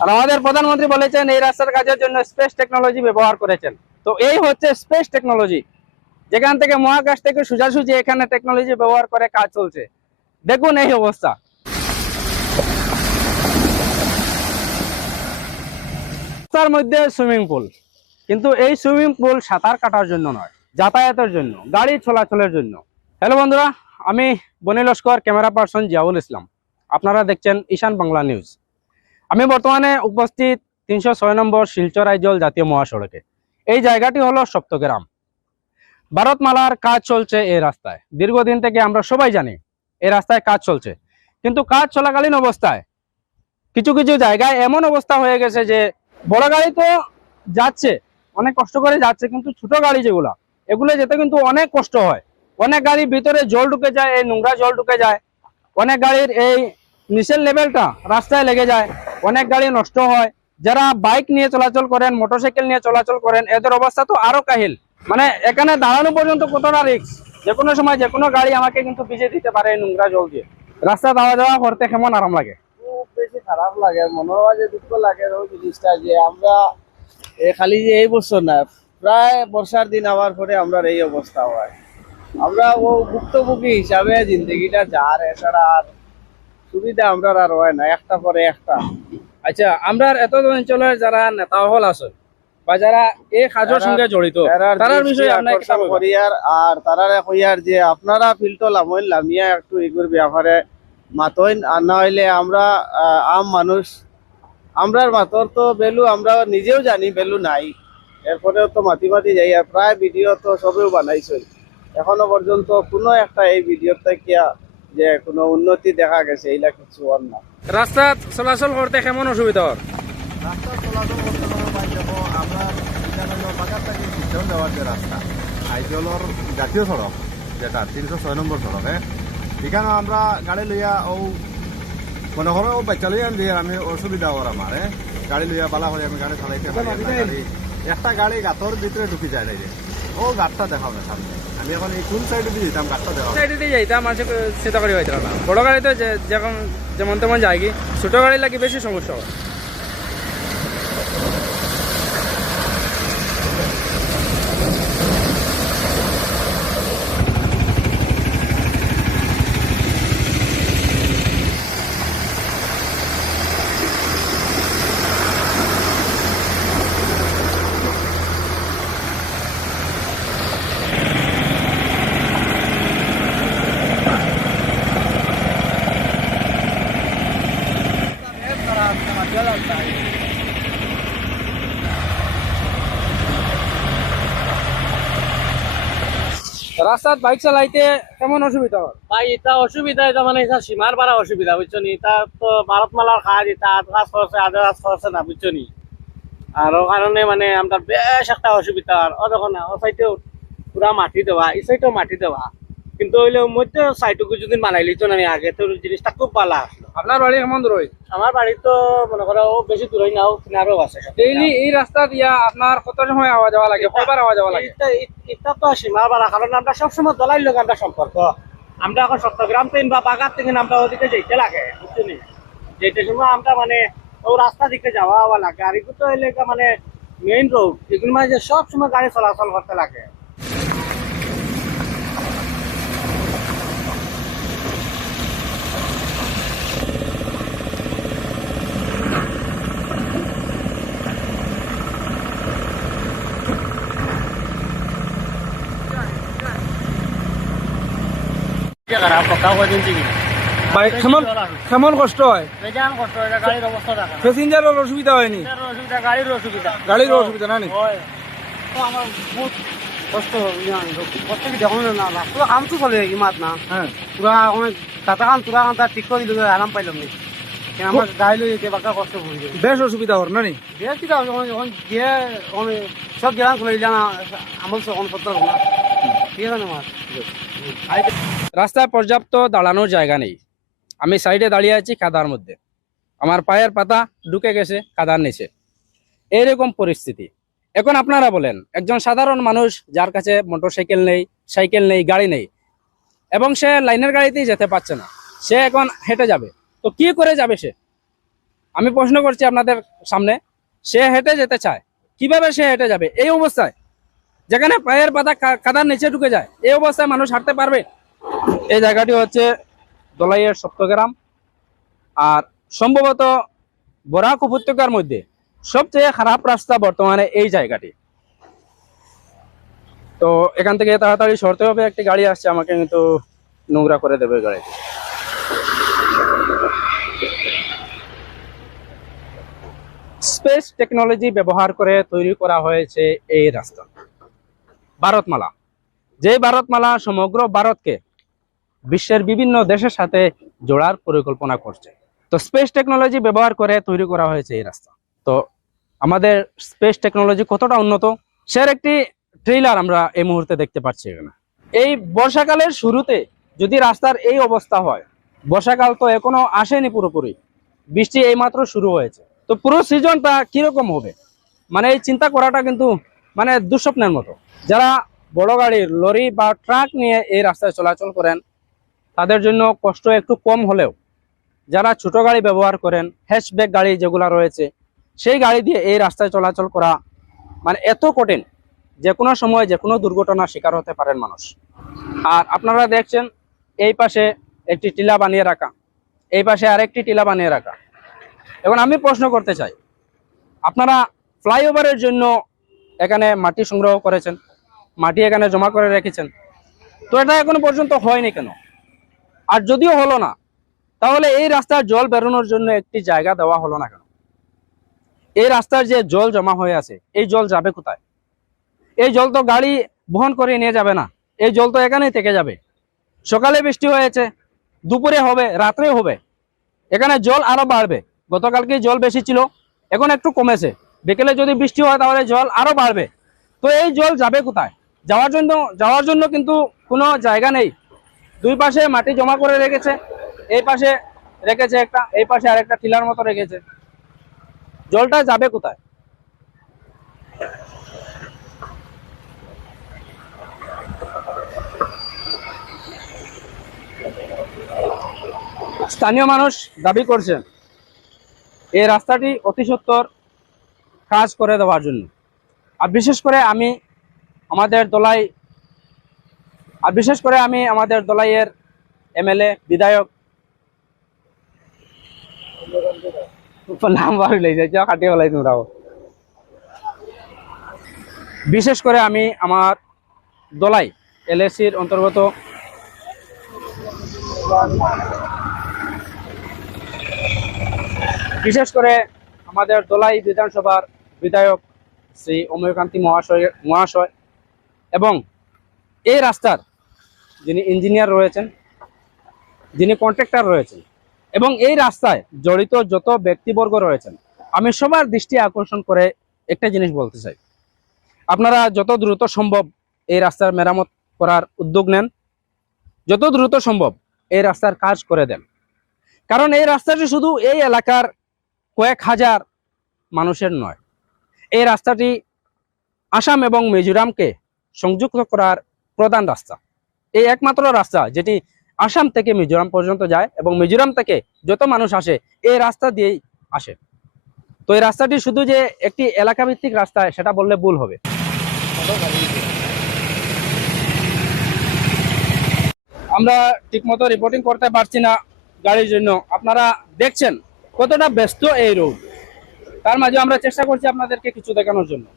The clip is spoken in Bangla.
আর আমাদের প্রধানমন্ত্রী বলেছেন এই রাস্তার কাজের জন্য স্পেস টেকনোলজি ব্যবহার করেছেন। তো এই হচ্ছে স্পেস টেকনোলজি, যেখান থেকে মহাকাশ থেকে সোজাসুজি এখানে টেকনোলজি ব্যবহার করে কাজ চলছে। দেখুন এই অবস্থা। রাস্তার মধ্যে সুইমিং পুল, কিন্তু এই সুইমিং পুল সাঁতার কাটার জন্য নয়, যাতায়াতের জন্য, গাড়ি চলাচলের জন্য। হ্যালো বন্ধুরা, আমি বনি লস্কর, ক্যামেরা পার্সন জিয়াউল ইসলাম। আপনারা দেখছেন ঈশান বাংলা নিউজ। আমি বর্তমানে উপস্থিত 306 নম্বর শিলচর আইজল জাতীয় মহাসড়কে। এই জায়গাটি হলো সপ্তগ্রাম। ভারতমালার কাজ চলছে এই রাস্তায়। দীর্ঘদিন থেকে আমরা সবাই জানি এই রাস্তায় কাজ চলছে, কিন্তু কাজ চলাকালীন অবস্থায় কিছু কিছু জায়গায় এমন অবস্থা হয়ে গেছে যে বড় গাড়ি তো যাচ্ছে, অনেক কষ্ট করে যাচ্ছে, কিন্তু ছোট গাড়ি যেগুলা, এগুলো যেতে কিন্তু অনেক কষ্ট হয়। অনেক গাড়ির ভিতরে জল ঢুকে যায়, এই নোংরা জল ঢুকে যায়। অনেক গাড়ির এই নিচের লেভেলটা রাস্তায় লেগে যায়, অনেক গাড়ি নষ্ট হয়। যারা বাইক নিয়ে চলাচল করেন, মোটরসাইকেল নিয়ে চলাচল করেন, এদের অবস্থা তো আরো কাহিল। মানে এখানে দাঁড়ানো পর্যন্ত কতটা রিস্ক, যে কোনো সময় যে কোনো গাড়ি আমাকে কিন্তু ভিজে দিতে পারে এই নোংরা জল দিয়ে। রাস্তা যাওয়া যাওয়া করতে কেমন আরাম লাগে। খুব বেশি খারাপ লাগে, মনে হয় যে দুঃখ লাগে ওই জিনিসটা যে আমরা খালি যে এই বছর না, প্রায় বর্ষার দিন আবার পরে আমরা এই অবস্থা হয়। আমরা ও ভুক্তভোগী হিসাবে জিন্দগিটা যার, এছাড়া আর সুবিধা আমরা আর হয় না, একটা পরে একটা। আচ্ছা, আমরা এত অঞ্চলের যারা নেতা হল আছে বা যারা এই কাজের সঙ্গে জড়িত, তার বিষয়ে আপনার কি আকর্ষণ করিয়ার আর তারারে কইয়ার যে আপনারা ফিল্টো লামইন লামিয়া একটু এগুর ব্যাপারে মাতইন, আর না হইলে আমরা আম মানুষ, আমরার মাতর তো বেলু আমরা নিজেও জানি বেলু নাই, এরপরেও তো মাতি মাতি যাই। আর প্রায় ভিডিও তো সবেও বানাইছে, এখনো পর্যন্ত কোনো একটা এই ভিডিও থেকে যে কোনো উন্নতি দেখা গেছে এইলা কিছু আর না। রাস্তা চলাচল করতে কেমন অসুবিধা হয়? রাস্তা চলাচল করতে পাই যাব আমরা বাজার থেকে শিলচর যাওয়ার যে রাস্তা আইজলর জাতীয় সড়ক, যেটা 306 নম্বর সড়কে, এখানে আমরা গাড়ি লইয়া ও মনে করো ও বাচ্চা লইয়া দিয়ে আমি অসুবিধা ওর আমার গাড়ি লইয়া বালা হয়ে আমি গাড়ি চালাইতে পারি। একটা গাড়ি গাতর ভিতরে ঢুকি যায় ডাইরে, ও গাড়টা দেখাও না সামনে। আমি এখন এই কোন সাইডে দিয়ে যেতাম, গাড়টা দেখাও সাইডে দিয়ে যাইতাম, মানুষ চিন্তা করে হইতাম না। বড় গাড়ি তো যখন যেমন তেমন যায়, কি ছোট গাড়ি লাগে বেশি সমস্যা হয়। রাস্তায় বাইক চালাইতে কেমন অসুবিধা হয়? ভাই এটা অসুবিধা, এটা মানে এটা সীমার বাড়া অসুবিধা, বুঝছো নি? এটা তো ভারতমালার কাজ, এটা আধ কাজ করছে আধা কাজ করছে না, বুঝছো নি? আর ও কারণে মানে আমরা বেশ একটা অসুবিধা। আর ও দেখো না, ও সাইডেও পুরা মাটি দেওয়া, এই সাইডেও মাটি দেওয়া, কিন্তু হইলে মধ্যে সাইডটুকু যদি বানাই লিতো না আগে, তো জিনিসটা খুব ভালো আসলো। আপনার বাড়ি কেমন দূর? আমার বাড়ি তো মনে করো ও বেশি দূর হয় না, ও কিনারও আছে। ডেইলি এই রাস্তা দিয়া আপনার কত সময় আওয়া যাওয়া লাগে, কয়বার আওয়া যাওয়া লাগে? এটা তো সীমার বাড়া, কারণ আমরা সবসময় দলাই লোক, আমরা সম্পর্ক, আমরা এখন চট্টগ্রাম থেকে বা বাগার থেকে আমরা ওদিকে যেতে লাগে, বুঝছো নি? যেতে সময় আমরা মানে ও রাস্তা দিকে যাওয়া লাগে। আর এগুলো তো এলাকা মানে মেইন রোড, এগুলো মানে যে সব সময় গাড়ি চলাচল করতে লাগে। খারাপ কথা বলছি কি বাইক কেমন কেমন কষ্ট হয়? বেজান কষ্ট হয়, গাড়ির অবস্থা দেখা না। প্যাসেঞ্জারের অসুবিধা হয়নি? অসুবিধা, গাড়ির অসুবিধা, গাড়ির অসুবিধা না নি? হয় তো আমার বহুত কষ্ট কষ্ট কি দেখুন না, রাস্তা কাম তো চলে ইমাত না। হ্যাঁ, পুরা অনেক টাটা কাম তুরা কাম তার ঠিক করে দিল, আরাম পাইলাম নি। আমার গাড়ি লই যেতে বাকা কষ্ট পড়ি যায়, বেশ অসুবিধা হর না নি? বেশ কি দাও যখন গিয়ে সব গেলাম চলে দিলাম, আমার সব অনপত্র না ঠিক আছে না। রাস্তায় পর্যাপ্ত দাঁড়ানোর জায়গা নেই। আমি সাইডে দাঁড়িয়ে আছি কাদার মধ্যে, আমার পায়ের পাতা ঢুকে গেছে কাদার নিচে। এইরকম পরিস্থিতি। এখন আপনারা বলেন, একজন সাধারণ মানুষ যার কাছে মোটরসাইকেল নেই, সাইকেল নেই, গাড়ি নেই, এবং সে লাইনের গাড়িতেই যেতে পারছে না, সে এখন হেঁটে যাবে, তো কি করে যাবে সে? আমি প্রশ্ন করছি আপনাদের সামনে, সে হেঁটে যেতে চায়, কিভাবে সে হেঁটে যাবে এই অবস্থায়, যেখানে পায়ের পাতা কাদার নিচে ঢুকে যায়, এই অবস্থায় মানুষ হাঁটতে পারবে? এই জায়গাটি হচ্ছে দলাইয়ের সপ্তগ্রাম, আর সম্ভবত বরাক উপত্যকার মধ্যে সবচেয়ে খারাপ রাস্তা বর্তমানে এই জায়গাটি। তো এখান থেকে তাড়াতাড়ি সরতে হবে, একটি গাড়ি আসছে, আমাকে কিন্তু নোংরা করে দেবে গাড়িটি। স্পেস টেকনোলজি ব্যবহার করে তৈরি করা হয়েছে এই রাস্তা, ভারতমালা। যে ভারতমালা সমগ্র ভারতকে বিশ্বের বিভিন্ন দেশের সাথে জোড়ার পরিকল্পনা করছে। তো স্পেস টেকনোলজি ব্যবহার করে তৈরি করা হয়েছে এই রাস্তা। তো আমাদের স্পেস টেকনোলজি কতটা উন্নত সের একটি ট্রেইলার আমরা এই মুহূর্তে দেখতে পাচ্ছি এখানে। এই বর্ষাকালের শুরুতে যদি রাস্তার এই অবস্থা হয়, বর্ষাকাল তো এখনো আসেনি পুরোপুরি, বৃষ্টি এইমাত্র শুরু হয়েছে, তো পুরো সিজনটা কিরকম হবে মানে এই চিন্তা করাটা কিন্তু মানে দুঃস্বপ্নের মতো। যারা বড় গাড়ির লরি বা ট্রাক নিয়ে এই রাস্তায় চলাচল করেন তাদের জন্য কষ্ট একটু কম হলেও যারা ছোট গাড়ি ব্যবহার করেন, হ্যাচব্যাক গাড়ি যেগুলো রয়েছে, সেই গাড়ি দিয়ে এই রাস্তায় চলাচল করা মানে এত কঠিন, যে কোনো সময় যে কোনো দুর্ঘটনার শিকার হতে পারেন মানুষ। আর আপনারা দেখছেন এই পাশে একটি টিলা বানিয়ে রাখা, এই পাশে আরেকটি টিলা বানিয়ে রাখা। এখন আমি প্রশ্ন করতে চাই, আপনারা ফ্লাইওভারের জন্য এখানে মাটি সংগ্রহ করেছেন, মাটি এখানে জমা করে রেখেছেন, তো এটা এখনো পর্যন্ত হয়নি কেন? আর যদিও হলো না, তাহলে এই রাস্তার জল বেরোনোর জন্য একটি জায়গা দেওয়া হলো না কেন? এই রাস্তার যে জল জমা হয়ে আছে, এই জল যাবে কোথায়? এই জল তো গাড়ি বহন করে নিয়ে যাবে না, এই জল তো এখানেই থেকে যাবে। সকালে বৃষ্টি হয়েছে, দুপুরে হবে, রাত্রে হবে, এখানে জল আরো বাড়বে। গতকালকে জল বেশি ছিল, এখন একটু কমেছে, বিকেলে যদি বৃষ্টি হয় তাহলে জল আরো বাড়বে। তো এই জল যাবে কোথায়? যাওয়ার জন্য কিন্তু কোনো জায়গা নেই। দুই পাশে মাটি জমা করে রেখেছে, এই পাশে রেখেছে একটা, এই পাশে আরেকটা টিলার মতো রেখেছে, জলটা যাবে কোথায়? স্থানীয় মানুষ দাবি করছেন এই রাস্তাটি অতি সত্বর কাজ করে দেওয়ার জন্য। আর বিশেষ করে আমি আমাদের দলাইয়ের এমএলএ বিধায়ক নাম বাড়ি কাটিয়ে ফেলাই তোমরাও, বিশেষ করে আমি আমার দলাই এলএসির অন্তর্গত বিশেষ করে আমাদের দলাই বিধানসভার বিধায়ক শ্রী অময়কান্তি মহাশয় এবং এই রাস্তার যিনি ইঞ্জিনিয়ার রয়েছেন, যিনি কন্ট্রাক্টর রয়েছেন এবং এই রাস্তায় জড়িত যত ব্যক্তিবর্গ রয়েছেন, আমি সবার দৃষ্টি আকর্ষণ করে একটা জিনিস বলতে চাই, আপনারা যত দ্রুত সম্ভব এই রাস্তার মেরামত করার উদ্যোগ নেন, যত দ্রুত সম্ভব এই রাস্তার কাজ করে দেন। কারণ এই রাস্তাটি শুধু এই এলাকার কয়েক হাজার মানুষের নয়, এই রাস্তাটি আসাম এবং মিজোরামকে সংযুক্ত করার প্রধান রাস্তা, এই একমাত্র রাস্তা যেটি আসাম থেকে মিজোরাম পর্যন্ত যায় এবং মিজোরাম থেকে যত মানুষ আসে এই রাস্তা দিয়েই আসে। তো এই রাস্তাটি শুধু যে একটি এলাকা ভিত্তিক রাস্তা সেটা বললে ভুল হবে। আমরা ঠিকমতো রিপোর্টিং করতে পারছি না গাড়ির জন্য, আপনারা দেখছেন কতটা ব্যস্ত এই রোড, তার মাঝে আমরা চেষ্টা করছি আপনাদেরকে কিছু দেখানোর জন্য।